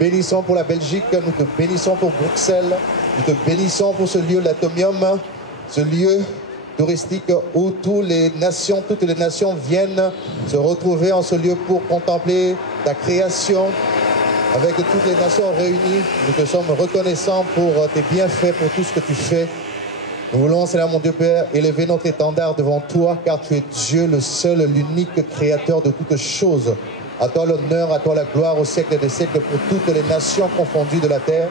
bénissons pour la Belgique, nous te bénissons pour Bruxelles, nous te bénissons pour ce lieu, l'Atomium, ce lieu touristique où toutes les nations viennent se retrouver en ce lieu pour contempler ta création. Avec toutes les nations réunies, nous te sommes reconnaissants pour tes bienfaits, pour tout ce que tu fais. Nous voulons, Seigneur mon Dieu Père, élever notre étendard devant toi, car tu es Dieu, le seul, l'unique créateur de toutes choses. À toi l'honneur, à toi la gloire au siècle des siècles pour toutes les nations confondues de la terre.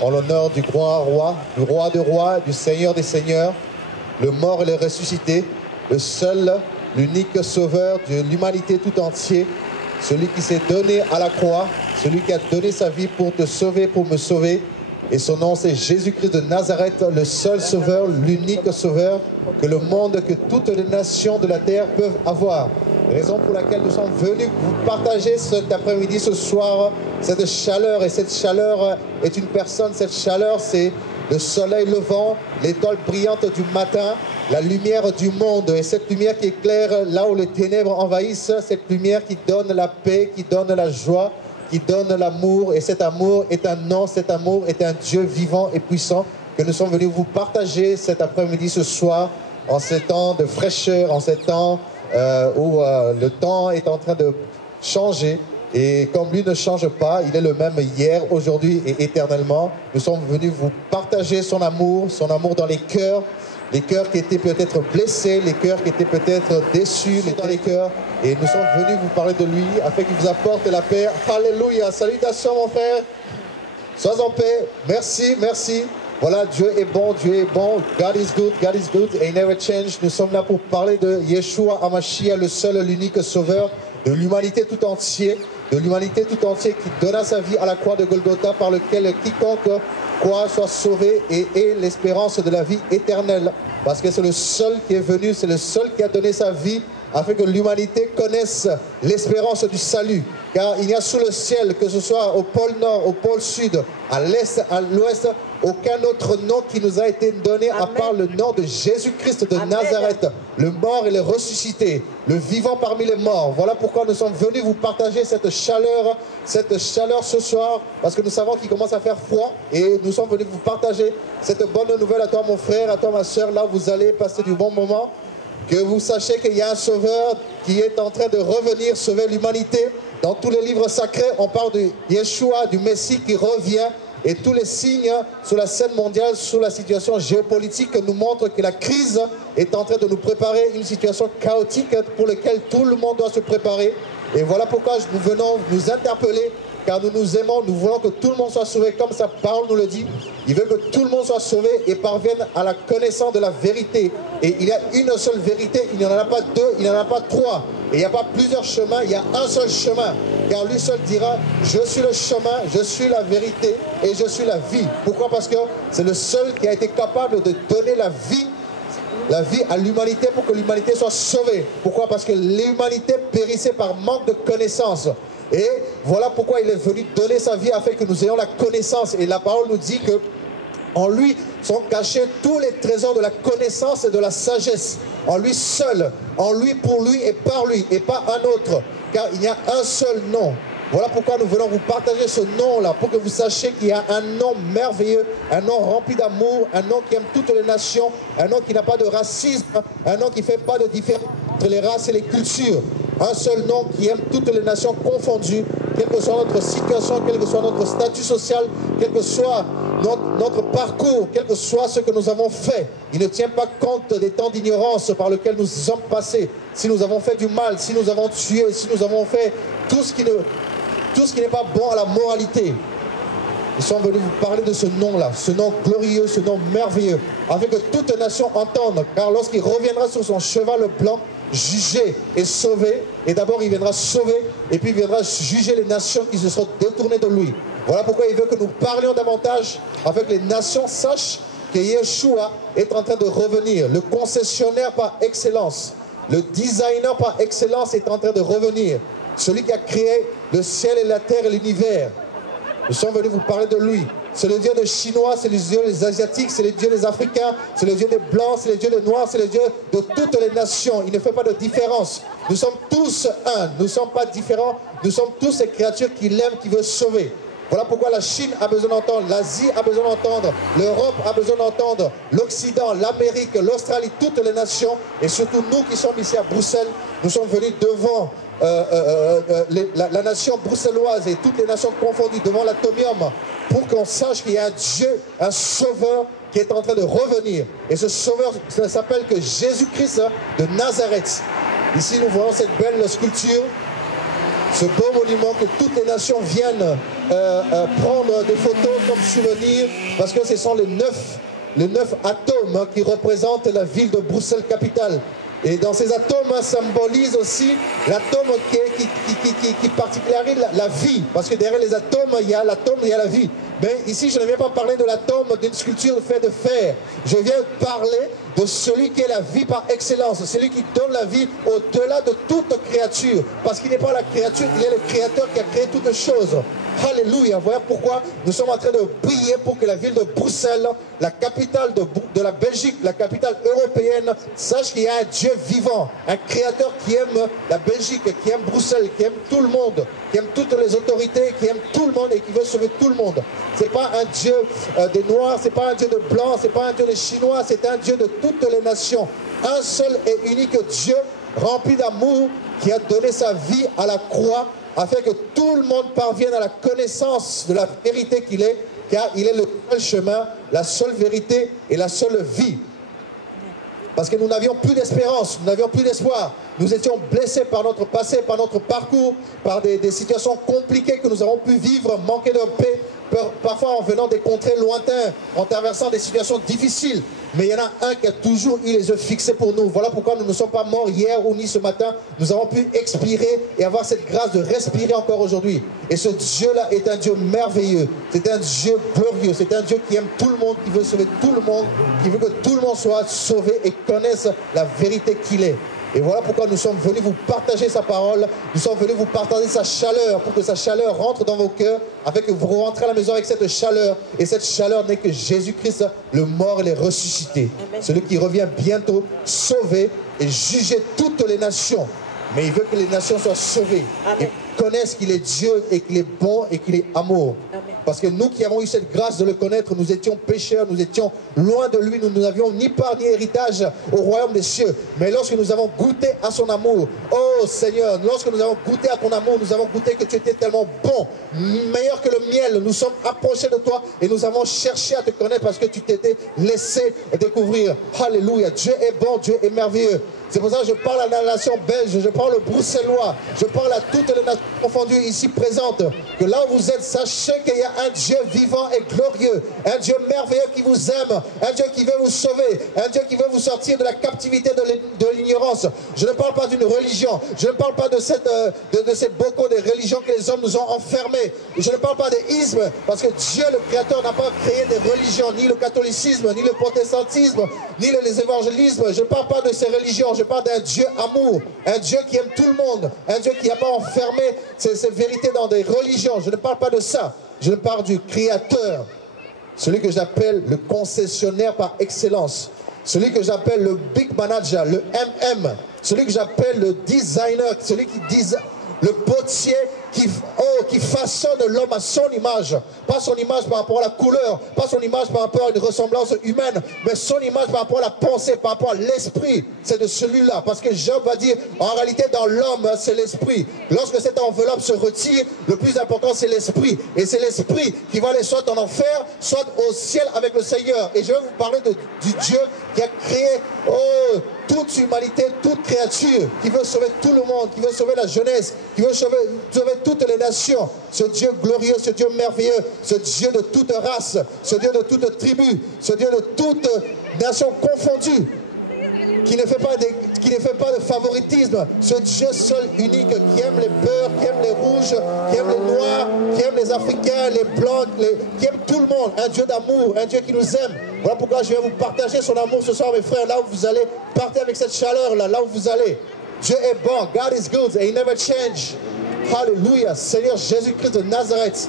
En l'honneur du grand roi, du roi des rois, du Seigneur des seigneurs, le mort et le ressuscité, le seul, l'unique sauveur de l'humanité tout entière, celui qui s'est donné à la croix, celui qui a donné sa vie pour te sauver, pour me sauver. Et son nom, c'est Jésus-Christ de Nazareth, le seul sauveur, l'unique sauveur que le monde, que toutes les nations de la terre peuvent avoir. Raison pour laquelle nous sommes venus vous partager cet après-midi, ce soir, cette chaleur. Et cette chaleur est une personne, cette chaleur, c'est le soleil levant, l'étoile brillante du matin, la lumière du monde. Et cette lumière qui éclaire là où les ténèbres envahissent, cette lumière qui donne la paix, qui donne la joie, qui donne l'amour. Et cet amour est un nom, cet amour est un Dieu vivant et puissant que nous sommes venus vous partager cet après-midi, ce soir, en ces temps de fraîcheur, en ces temps où le temps est en train de changer. Et comme lui ne change pas, il est le même hier, aujourd'hui et éternellement. Nous sommes venus vous partager son amour dans les cœurs qui étaient peut-être blessés, les cœurs qui étaient peut-être déçus, dans les cœurs. Et nous sommes venus vous parler de lui afin qu'il vous apporte la paix. Alléluia, salutations mon frère. Sois en paix, merci, merci. Voilà, Dieu est bon, God is good, and he never change. Nous sommes là pour parler de Yeshua HaMashiach, le seul, l'unique sauveur de l'humanité tout entière. De l'humanité tout entière qui donna sa vie à la croix de Golgotha, par lequel quiconque croit soit sauvé et ait l'espérance de la vie éternelle. Parce que c'est le seul qui est venu, c'est le seul qui a donné sa vie afin que l'humanité connaisse l'espérance du salut. Car il n'y a sous le ciel, que ce soit au pôle nord, au pôle sud, à l'est, à l'ouest, aucun autre nom qui nous a été donné à part le nom de Jésus-Christ de Nazareth, le mort et le ressuscité, le vivant parmi les morts. Voilà pourquoi nous sommes venus vous partager cette chaleur ce soir, parce que nous savons qu'il commence à faire froid et nous sommes venus vous partager cette bonne nouvelle à toi mon frère, à toi ma soeur, là vous allez passer du bon moment. Que vous sachiez qu'il y a un sauveur qui est en train de revenir sauver l'humanité. Dans tous les livres sacrés, on parle de Yeshua, du Messie qui revient. Et tous les signes sur la scène mondiale, sur la situation géopolitique, nous montrent que la crise est en train de nous préparer une situation chaotique pour laquelle tout le monde doit se préparer. Et voilà pourquoi nous venons nous interpeller, car nous nous aimons, nous voulons que tout le monde soit sauvé, comme sa parole nous le dit. Il veut que tout le monde soit sauvé et parvienne à la connaissance de la vérité. Et il y a une seule vérité, il n'y en a pas deux, il n'y en a pas trois. Et il n'y a pas plusieurs chemins, il y a un seul chemin. Car lui seul dira, je suis le chemin, je suis la vérité et je suis la vie. Pourquoi? Parce que c'est le seul qui a été capable de donner la vie à l'humanité pour que l'humanité soit sauvée. Pourquoi? Parce que l'humanité périssait par manque de connaissance. Et voilà pourquoi il est venu donner sa vie afin que nous ayons la connaissance. Et la parole nous dit que en lui sont cachés tous les trésors de la connaissance et de la sagesse. En lui seul, en lui, pour lui et par lui, et pas un autre. Car il y a un seul nom. Voilà pourquoi nous venons vous partager ce nom-là, pour que vous sachiez qu'il y a un nom merveilleux, un nom rempli d'amour, un nom qui aime toutes les nations, un nom qui n'a pas de racisme, un nom qui ne fait pas de différence entre les races et les cultures. Un seul nom qui aime toutes les nations confondues, quelle que soit notre situation, quel que soit notre statut social, quel que soit notre parcours, quel que soit ce que nous avons fait. Il ne tient pas compte des temps d'ignorance par lesquels nous sommes passés. Si nous avons fait du mal, si nous avons tué, si nous avons fait tout ce qui n'est pas bon à la moralité. Nous sommes venus vous parler de ce nom-là, ce nom glorieux, ce nom merveilleux, afin que toute nation entende, car lorsqu'il reviendra sur son cheval blanc, juger et sauver, et d'abord il viendra sauver, et puis il viendra juger les nations qui se seront détournées de lui. Voilà pourquoi il veut que nous parlions davantage, afin que les nations sachent que Yeshua est en train de revenir, le concessionnaire par excellence, le designer par excellence est en train de revenir, celui qui a créé le ciel et la terre et l'univers. Nous sommes venus vous parler de lui. C'est le Dieu des Chinois, c'est le Dieu des Asiatiques, c'est le Dieu des Africains, c'est le Dieu des Blancs, c'est le Dieu des Noirs, c'est le Dieu de toutes les nations. Il ne fait pas de différence. Nous sommes tous un, nous ne sommes pas différents, nous sommes tous ces créatures qu'il aime, qui veut sauver. Voilà pourquoi la Chine a besoin d'entendre, l'Asie a besoin d'entendre, l'Europe a besoin d'entendre, l'Occident, l'Amérique, l'Australie, toutes les nations, et surtout nous qui sommes ici à Bruxelles, nous sommes venus devant la nation bruxelloise et toutes les nations confondues, devant l'atomium, pour qu'on sache qu'il y a un Dieu, un sauveur qui est en train de revenir. Et ce sauveur, ça s'appelle que Jésus-Christ de Nazareth. Ici, nous voyons cette belle sculpture, ce beau monument que toutes les nations viennent prendre des photos comme souvenir, parce que ce sont les neuf atomes qui représentent la ville de Bruxelles capitale. Et dans ces atomes symbolise aussi l'atome qui particularise la vie, parce que derrière les atomes, il y a l'atome, il y a la vie. Mais ici, je ne viens pas parler de l'atome d'une sculpture faite de fer. Je viens parler de celui qui est la vie par excellence, celui qui donne la vie au-delà de toute créature. Parce qu'il n'est pas la créature, il est le créateur qui a créé toutes choses. Alléluia. Voilà pourquoi nous sommes en train de prier pour que la ville de Bruxelles, la capitale de la Belgique, la capitale européenne, sache qu'il y a un Dieu vivant, un créateur qui aime la Belgique, qui aime Bruxelles, qui aime tout le monde, qui aime toutes les autorités, qui aime tout le monde et qui veut sauver tout le monde. C'est pas un Dieu des Noirs, c'est pas un Dieu de Blancs, c'est pas un Dieu des Chinois, c'est un Dieu de toutes les nations. Un seul et unique Dieu, rempli d'amour, qui a donné sa vie à la croix, afin que tout le monde parvienne à la connaissance de la vérité qu'il est, car il est le seul chemin, la seule vérité et la seule vie. Parce que nous n'avions plus d'espérance, nous n'avions plus d'espoir. Nous étions blessés par notre passé, par notre parcours, par des situations compliquées que nous avons pu vivre, manquer de paix, parfois en venant des contrées lointains, en traversant des situations difficiles. Mais il y en a un qui a toujours eu les yeux fixés pour nous. Voilà pourquoi nous ne sommes pas morts hier ou ni ce matin. Nous avons pu expirer et avoir cette grâce de respirer encore aujourd'hui. Et ce Dieu-là est un Dieu merveilleux. C'est un Dieu glorieux. C'est un Dieu qui aime tout le monde, qui veut sauver tout le monde, qui veut que tout le monde soit sauvé et connaisse la vérité qu'il est. Et voilà pourquoi nous sommes venus vous partager sa parole, nous sommes venus vous partager sa chaleur, pour que sa chaleur rentre dans vos cœurs, afin que vous rentrez à la maison avec cette chaleur. Et cette chaleur n'est que Jésus-Christ, le mort et le ressuscité. Amen. Celui qui revient bientôt, sauver et juger toutes les nations. Mais il veut que les nations soient sauvées. Amen. Et connaissent qu'il est Dieu et qu'il est bon et qu'il est amour. Amen. Parce que nous qui avons eu cette grâce de le connaître, nous étions pécheurs, nous étions loin de lui, nous n'avions ni part ni héritage au royaume des cieux. Mais lorsque nous avons goûté à son amour, oh Seigneur, lorsque nous avons goûté à ton amour, nous avons goûté que tu étais tellement bon, meilleur que le miel. Nous sommes approchés de toi et nous avons cherché à te connaître parce que tu t'étais laissé découvrir. Alléluia, Dieu est bon, Dieu est merveilleux. C'est pour ça que je parle à la nation belge, je parle aux Bruxellois, je parle à toutes les nations confondues ici présentes. Que là où vous êtes, sachez qu'il y a un Dieu vivant et glorieux, un Dieu merveilleux qui vous aime, un Dieu qui veut vous sauver, un Dieu qui veut vous sortir de la captivité de l'ignorance. Je ne parle pas d'une religion, je ne parle pas de ces bocaux de religions que les hommes nous ont enfermés. Je ne parle pas des ismes, parce que Dieu, le Créateur, n'a pas créé des religions, ni le catholicisme, ni le protestantisme, ni les évangélismes. Je ne parle pas de ces religions. Je parle d'un Dieu amour, un Dieu qui aime tout le monde, un Dieu qui n'a pas enfermé ces vérités dans des religions. Je ne parle pas de ça. Je parle du Créateur, celui que j'appelle le concessionnaire par excellence, celui que j'appelle le big manager, le MM, celui que j'appelle le designer, celui qui dit le potier qui façonne l'homme à son image. Pas son image par rapport à la couleur, pas son image par rapport à une ressemblance humaine, mais son image par rapport à la pensée, par rapport à l'esprit. C'est de celui-là. Parce que Job va dire, en réalité, dans l'homme, c'est l'esprit. Lorsque cette enveloppe se retire, le plus important, c'est l'esprit. Et c'est l'esprit qui va aller soit en enfer, soit au ciel avec le Seigneur. Et je vais vous parler du Dieu qui a créé toute humanité, toute créature, qui veut sauver tout le monde, qui veut sauver la jeunesse, qui veut sauver toutes les nations. Ce Dieu glorieux, ce Dieu merveilleux, ce Dieu de toute race, ce Dieu de toute tribu, ce Dieu de toute nation confondue, qui ne fait pas de favoritisme, ce Dieu seul, unique, qui aime les beurs, qui aime les rouges, qui aime les noirs, qui aime les Africains, les blancs, qui aime tout le monde, un Dieu d'amour, un Dieu qui nous aime. Voilà pourquoi je vais vous partager son amour ce soir, mes frères, là où vous allez, partez avec cette chaleur-là, là où vous allez. Dieu est bon, God is good, and He never change. Alléluia, Seigneur Jésus-Christ de Nazareth.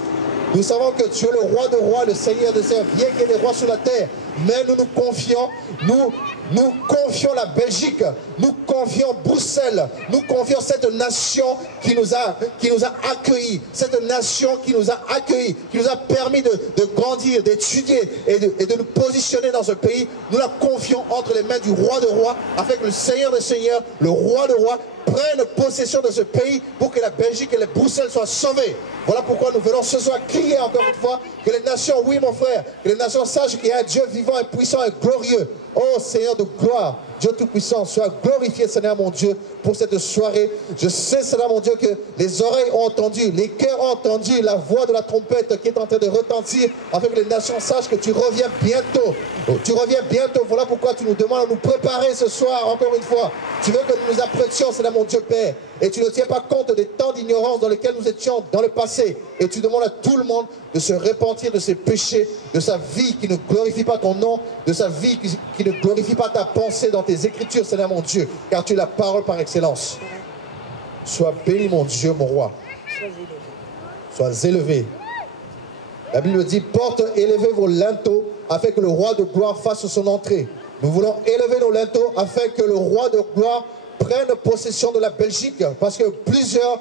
Nous savons que tu es le roi de rois, le Seigneur de seigneurs, bien qu'il y ait des rois sur la terre. mais nous nous confions, nous confions la Belgique, nous confions Bruxelles, nous confions cette nation qui nous a accueillis, cette nation qui nous a accueillis, qui nous a permis de grandir, d'étudier et de nous positionner dans ce pays. Nous la confions entre les mains du roi de rois, afin que le Seigneur des seigneurs, le roi de rois, prenne possession de ce pays pour que la Belgique et les Bruxelles soient sauvées. Voilà pourquoi nous venons ce soir crier encore une fois que les nations, oui mon frère, que les nations sachent qu'il y a un Dieu vivant et puissant et glorieux. Oh Seigneur de gloire, Dieu Tout-Puissant, sois glorifié Seigneur mon Dieu pour cette soirée. Je sais Seigneur mon Dieu que les oreilles ont entendu, les cœurs ont entendu la voix de la trompette qui est en train de retentir afin que les nations sachent que tu reviens bientôt. Tu reviens bientôt, voilà pourquoi tu nous demandes de nous préparer ce soir encore une fois. Tu veux que nous nous apprêtions Seigneur mon Dieu Père. Et tu ne tiens pas compte des temps d'ignorance dans lesquels nous étions dans le passé. Et tu demandes à tout le monde de se repentir de ses péchés, de sa vie qui ne glorifie pas ton nom, de sa vie qui ne glorifie pas ta pensée dans tes écritures, Seigneur mon Dieu, car tu es la parole par excellence. Sois béni mon Dieu, mon roi. Sois élevé. La Bible dit, porte, élevez vos linteaux afin que le roi de gloire fasse son entrée. Nous voulons élever nos linteaux afin que le roi de gloire prenne possession de la Belgique, parce que plusieurs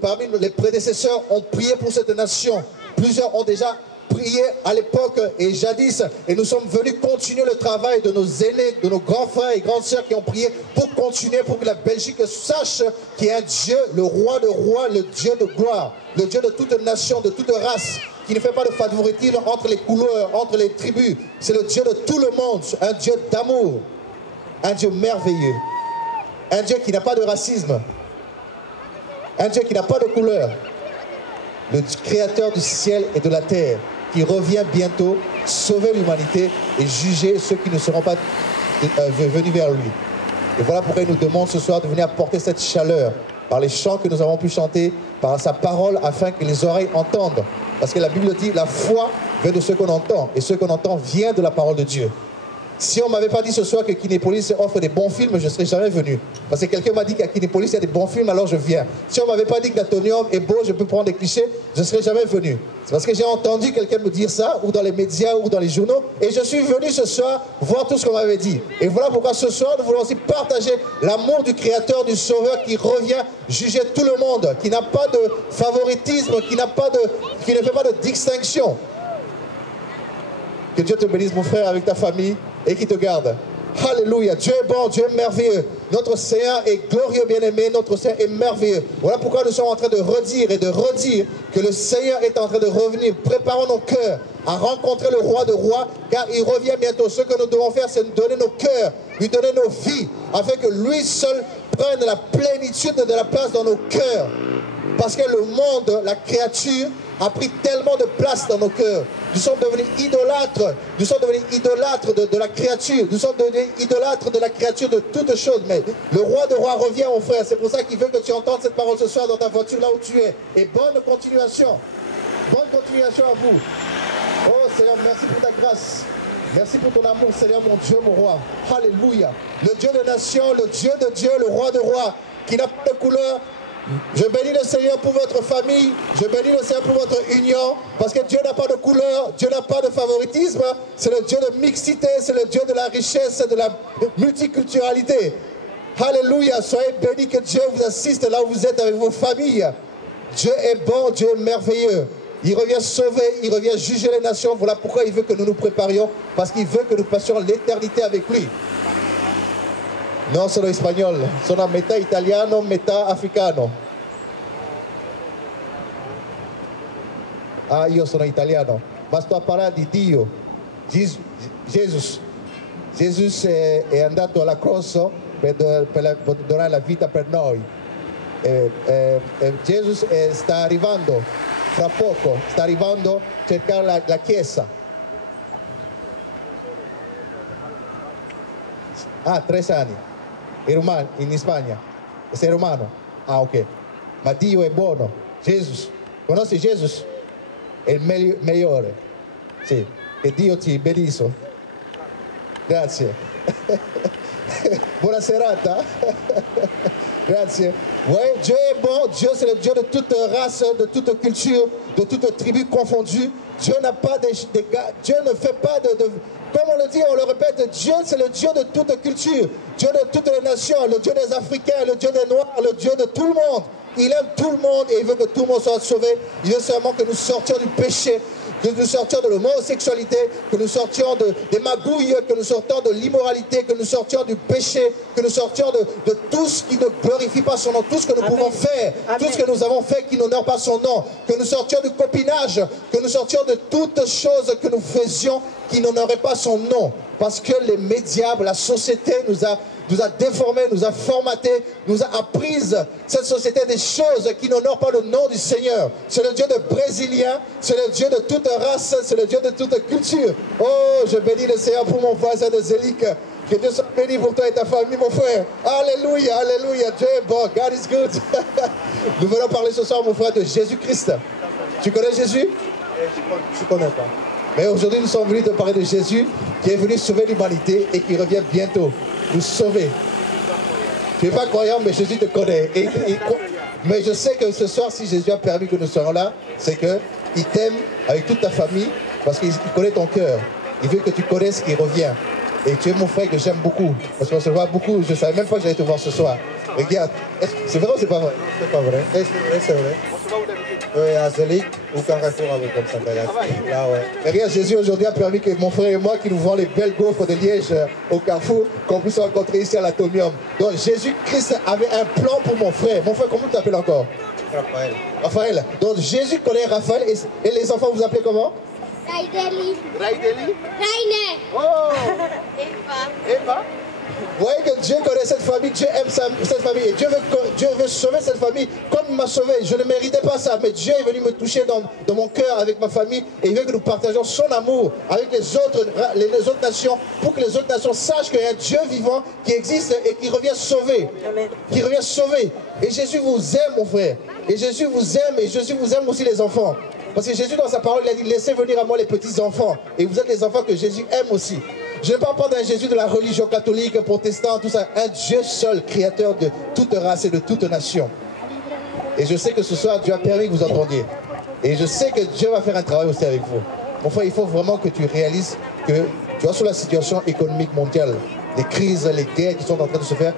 parmi les prédécesseurs ont prié pour cette nation. Plusieurs ont déjà prié à l'époque et jadis, et nous sommes venus continuer le travail de nos aînés, de nos grands frères et grandes sœurs qui ont prié pour continuer, pour que la Belgique sache qu'il y a un Dieu, le roi de rois, le Dieu de gloire, le Dieu de toute nation, de toute race, qui ne fait pas de favoritisme entre les couleurs, entre les tribus. C'est le Dieu de tout le monde, un Dieu d'amour, un Dieu merveilleux. Un Dieu qui n'a pas de racisme. Un Dieu qui n'a pas de couleur. Le créateur du ciel et de la terre, qui revient bientôt sauver l'humanité et juger ceux qui ne seront pas venus vers lui. Et voilà pourquoi il nous demande ce soir de venir apporter cette chaleur par les chants que nous avons pu chanter, par sa parole, afin que les oreilles entendent. Parce que la Bible dit, la foi vient de ce qu'on entend, et ce qu'on entend vient de la parole de Dieu. Si on ne m'avait pas dit ce soir que Kinépolis offre des bons films, je ne serais jamais venu. Parce que quelqu'un m'a dit qu'à Kinépolis, il y a des bons films, alors je viens. Si on ne m'avait pas dit que l'Atonium est beau, je peux prendre des clichés, je ne serais jamais venu. C'est parce que j'ai entendu quelqu'un me dire ça, ou dans les médias, ou dans les journaux, et je suis venu ce soir voir tout ce qu'on m'avait dit. Et voilà pourquoi ce soir, nous voulons aussi partager l'amour du Créateur, du Sauveur, qui revient juger tout le monde, qui n'a pas de favoritisme, qui ne fait pas de distinction. Que Dieu te bénisse, mon frère, avec ta famille, et qui te garde. Alléluia. Dieu est bon, Dieu est merveilleux. Notre Seigneur est glorieux, bien-aimé. Notre Seigneur est merveilleux. Voilà pourquoi nous sommes en train de redire et de redire que le Seigneur est en train de revenir. Préparons nos cœurs à rencontrer le roi de rois, car il revient bientôt. Ce que nous devons faire, c'est nous donner nos cœurs, lui donner nos vies, afin que lui seul prenne la plénitude de la place dans nos cœurs. Parce que le monde, la créature, a pris tellement de place dans nos cœurs. Nous sommes devenus idolâtres. Nous sommes devenus idolâtres de la créature. Nous sommes devenus idolâtres de la créature de toutes choses. Mais le roi de rois revient, mon frère. C'est pour ça qu'il veut que tu entendes cette parole ce soir dans ta voiture, là où tu es. Et bonne continuation. Bonne continuation à vous. Oh Seigneur, merci pour ta grâce. Merci pour ton amour, Seigneur, mon Dieu, mon roi. Alléluia. Le Dieu des nations, le Dieu de Dieu, le roi de rois, qui n'a pas de couleur. Je bénis le Seigneur pour votre famille, je bénis le Seigneur pour votre union, parce que Dieu n'a pas de couleur, Dieu n'a pas de favoritisme, c'est le Dieu de mixité, c'est le Dieu de la richesse, de la multiculturalité. Alléluia, soyez bénis, que Dieu vous assiste là où vous êtes avec vos familles. Dieu est bon, Dieu est merveilleux. Il revient sauver, il revient juger les nations. Voilà pourquoi il veut que nous nous préparions, parce qu'il veut que nous passions l'éternité avec lui. Non sono espagnol, sono metà italiano, metà africano. Ah, io sono italiano, ma sto a parlare di Dio. Gesù è andato alla croce per donare la vita per noi. Gesù sta arrivando fra poco, sta arrivando a cercare la Chiesa. Ah, 3 anni. In Spagna. Sei romano? Ah, ok. Ma Dio è buono. Gesù. Conosci Gesù? È il migliore. Sì. Che Dio ti benissimo. Grazie. Buona serata. Grazie. Oui, Dieu est bon. Dieu, c'est le Dieu de toute race, de toute culture, de toute tribu confondue. Dieu n'a pas Dieu ne fait pas Comme on le dit, on le répète, Dieu, c'est le Dieu de toute culture, Dieu de toutes les nations, le Dieu des Africains, le Dieu des Noirs, le Dieu de tout le monde. Il aime tout le monde et il veut que tout le monde soit sauvé. Il veut seulement que nous sortions du péché, que nous sortions de l'homosexualité, que nous sortions des magouilles, que nous sortions de l'immoralité, que nous sortions du péché, que nous sortions de tout ce qui ne glorifie pas son nom, tout ce que nous pouvons faire, tout ce que nous avons fait qui n'honore pas son nom, que nous sortions du copinage, que nous sortions de toutes choses que nous faisions qui n'honoraient pas son nom. Parce que les médias, la société nous a déformés, nous a formatés, nous a apprises, cette société, des choses qui n'honorent pas le nom du Seigneur. C'est le Dieu de Brésilien, c'est le Dieu de toute race, c'est le Dieu de toute culture. Oh, je bénis le Seigneur pour mon voisin de Zélique. Que Dieu soit béni pour toi et ta famille, mon frère. Alléluia, alléluia. Dieu est bon, God is good. Nous venons parler ce soir, mon frère, de Jésus-Christ. Tu connais Jésus? Je ne connais pas. Mais aujourd'hui, nous sommes venus te parler de Jésus qui est venu sauver l'humanité et qui revient bientôt nous sauver. Tu n'es pas croyant, mais Jésus te connaît. Mais je sais que ce soir, si Jésus a permis que nous soyons là, c'est qu'il t'aime avec toute ta famille parce qu'il connaît ton cœur. Il veut que tu connaisses qu'il revient. Et tu es mon frère que j'aime beaucoup. Parce qu'on se voit beaucoup. Je ne savais même pas que j'allais te voir ce soir. Regarde. C'est vrai ou c'est pas vrai? C'est pas vrai. C'est vrai, c'est vrai. Oui, à Zélique ou Carrefour avec comme ça. Là, ouais. Et regarde, Jésus aujourd'hui a permis que mon frère et moi, qui nous vendons les belles gaufres de Liège au Carrefour, qu'on puisse se rencontrer ici à l'Atomium. Donc Jésus-Christ avait un plan pour mon frère. Mon frère, comment tu t'appelles encore? Raphaël. Raphaël. Donc Jésus connaît Raphaël. Et les enfants, vous appelez comment? Raideli. Raideli? Raine. Oh! Eva. Eva? Vous voyez que Dieu connaît cette famille, Dieu aime cette famille. Et Dieu veut sauver cette famille comme il m'a sauvé. Je ne méritais pas ça, mais Dieu est venu me toucher dans mon cœur avec ma famille. Et il veut que nous partageons son amour avec les autres nations, pour que les autres nations sachent qu'il y a un Dieu vivant qui existe et qui revient sauver. Qui revient sauver. Et Jésus vous aime, mon frère. Et Jésus vous aime, et Jésus vous aime aussi les enfants. Parce que Jésus, dans sa parole, il a dit, laissez venir à moi les petits enfants. Et vous êtes les enfants que Jésus aime aussi. Je ne parle pas d'un Jésus de la religion catholique, protestante, tout ça. Un Dieu seul, créateur de toute race et de toute nation. Et je sais que ce soir, Dieu a permis que vous entendiez. Et je sais que Dieu va faire un travail aussi avec vous. Mon frère, il faut vraiment que tu réalises que tu vois sur la situation économique mondiale, les crises, les guerres qui sont en train de se faire,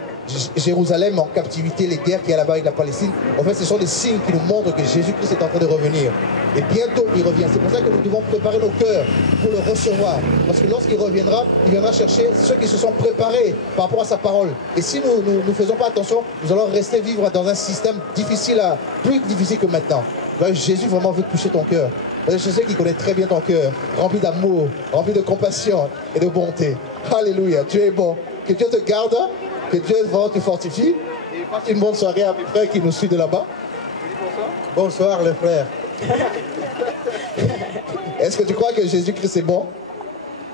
Jérusalem en captivité, les guerres qu'il y a là-bas avec la Palestine, en fait, ce sont des signes qui nous montrent que Jésus-Christ est en train de revenir. Et bientôt, il revient. C'est pour ça que nous devons préparer nos cœurs pour le recevoir. Parce que lorsqu'il reviendra, il viendra chercher ceux qui se sont préparés par rapport à sa parole. Et si nous ne faisons pas attention, nous allons rester vivre dans un système difficile, plus difficile que maintenant. Donc, Jésus vraiment veut toucher ton cœur. Je sais qu'il connaît très bien ton cœur, rempli d'amour, rempli de compassion et de bonté. Alléluia, Dieu est bon. Que Dieu te garde, que Dieu vraiment te fortifie. Et passe une bonne soirée à mes frères qui nous suivent de là-bas. Bonsoir les frères. Est-ce que tu crois que Jésus-Christ est bon?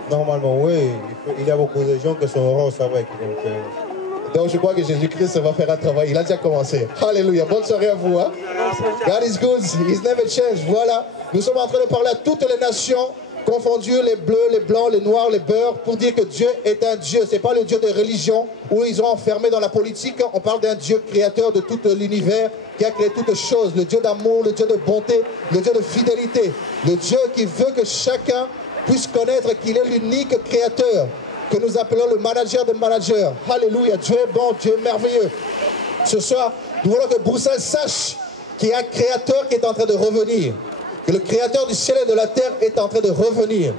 Normalement, oui. Il y a beaucoup de gens qui sont heureux avec. Donc je crois que Jésus-Christ va faire un travail. Il a déjà commencé. Alléluia. Bonne soirée à vous. Hein? God is good. He's never changed. Voilà. Nous sommes en train de parler à toutes les nations confondues, les bleus, les blancs, les noirs, les beurs, pour dire que Dieu est un Dieu. Ce n'est pas le Dieu des religions où ils ont enfermé dans la politique. On parle d'un Dieu créateur de tout l'univers qui a créé toutes choses. Le Dieu d'amour, le Dieu de bonté, le Dieu de fidélité. Le Dieu qui veut que chacun puisse connaître qu'il est l'unique créateur, que nous appelons le manager des managers. Alléluia, Dieu est bon, Dieu est merveilleux. Ce soir, nous voulons que Bruxelles sache qu'il y a un créateur qui est en train de revenir. Que le créateur du ciel et de la terre est en train de revenir.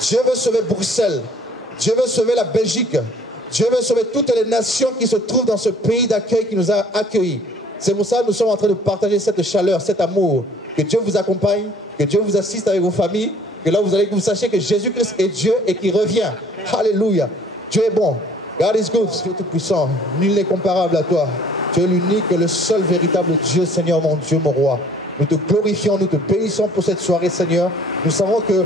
Dieu veut sauver Bruxelles. Dieu veut sauver la Belgique. Dieu veut sauver toutes les nations qui se trouvent dans ce pays d'accueil qui nous a accueillis. C'est pour ça que nous sommes en train de partager cette chaleur, cet amour. Que Dieu vous accompagne, que Dieu vous assiste avec vos familles. Que là, vous sachiez que Jésus-Christ est Dieu et qu'il revient. Alléluia. Dieu est bon. God is good. Dieu tout puissant. Nul n'est comparable à toi. Tu es l'unique, le seul véritable Dieu, Seigneur, mon Dieu, mon roi. Nous te glorifions, nous te bénissons pour cette soirée, Seigneur. Nous savons que,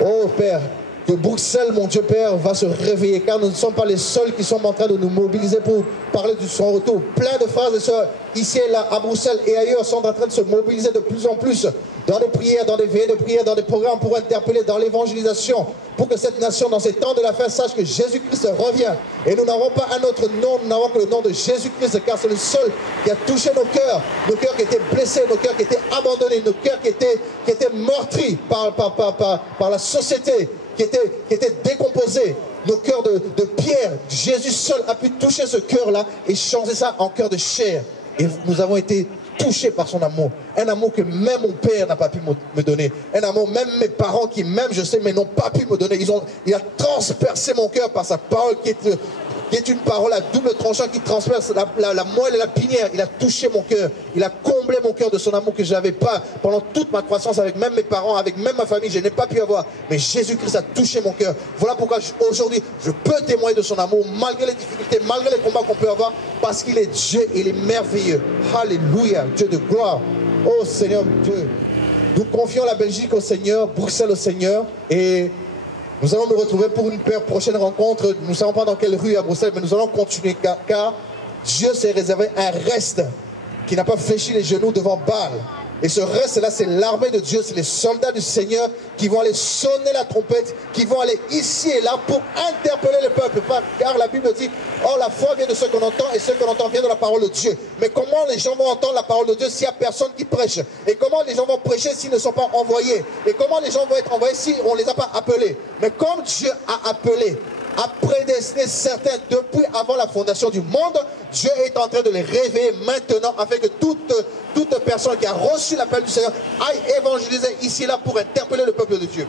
oh Père, que Bruxelles, mon Dieu Père, va se réveiller, car nous ne sommes pas les seuls qui sommes en train de nous mobiliser pour parler de son retour. Plein de frères et sœurs, ici et là, à Bruxelles et ailleurs, sont en train de se mobiliser de plus en plus dans des prières, dans des veillées de prières, dans des programmes pour interpeller, dans l'évangélisation, pour que cette nation, dans ces temps de la fin, sache que Jésus-Christ revient. Et nous n'avons pas un autre nom, nous n'avons que le nom de Jésus-Christ, car c'est le seul qui a touché nos cœurs qui étaient blessés, nos cœurs qui étaient abandonnés, nos cœurs qui étaient meurtris par la société, qui étaient décomposés, nos cœurs de pierre. Jésus seul a pu toucher ce cœur-là et changer ça en cœur de chair. Et nous avons été touchés par son amour. Un amour que même mon père n'a pas pu me donner. Un amour, même mes parents qui même, je sais, mais n'ont pas pu me donner. Il a transpercé mon cœur par sa parole qui est une parole à double tranchant qui transperce la moelle et la pinière. Il a touché mon cœur. Il a comblé mon cœur de son amour que je n'avais pas pendant toute ma croissance avec même mes parents, avec même ma famille. Je n'ai pas pu avoir. Mais Jésus-Christ a touché mon cœur. Voilà pourquoi aujourd'hui, je peux témoigner de son amour malgré les difficultés, malgré les combats qu'on peut avoir, parce qu'il est Dieu, il est merveilleux. Alléluia, Dieu de gloire. Oh Seigneur Dieu. Nous confions la Belgique au Seigneur, Bruxelles au Seigneur, et nous allons nous retrouver pour une prochaine rencontre. Nous ne savons pas dans quelle rue à Bruxelles, mais nous allons continuer car Dieu s'est réservé un reste qui n'a pas fléchi les genoux devant Baal. Et ce reste-là, c'est l'armée de Dieu, c'est les soldats du Seigneur qui vont aller sonner la trompette, qui vont aller ici et là pour interpeller le peuple. Car la Bible dit, oh la foi vient de ce qu'on entend et ce qu'on entend vient de la parole de Dieu. Mais comment les gens vont entendre la parole de Dieu s'il n'y a personne qui prêche? Et comment les gens vont prêcher s'ils ne sont pas envoyés? Et comment les gens vont être envoyés si on ne les a pas appelés? Mais comme Dieu a appelé, a prédestiné certains depuis avant la fondation du monde, Dieu est en train de les réveiller maintenant afin que toute personne qui a reçu l'appel du Seigneur aille évangéliser ici et là pour interpeller le peuple de Dieu.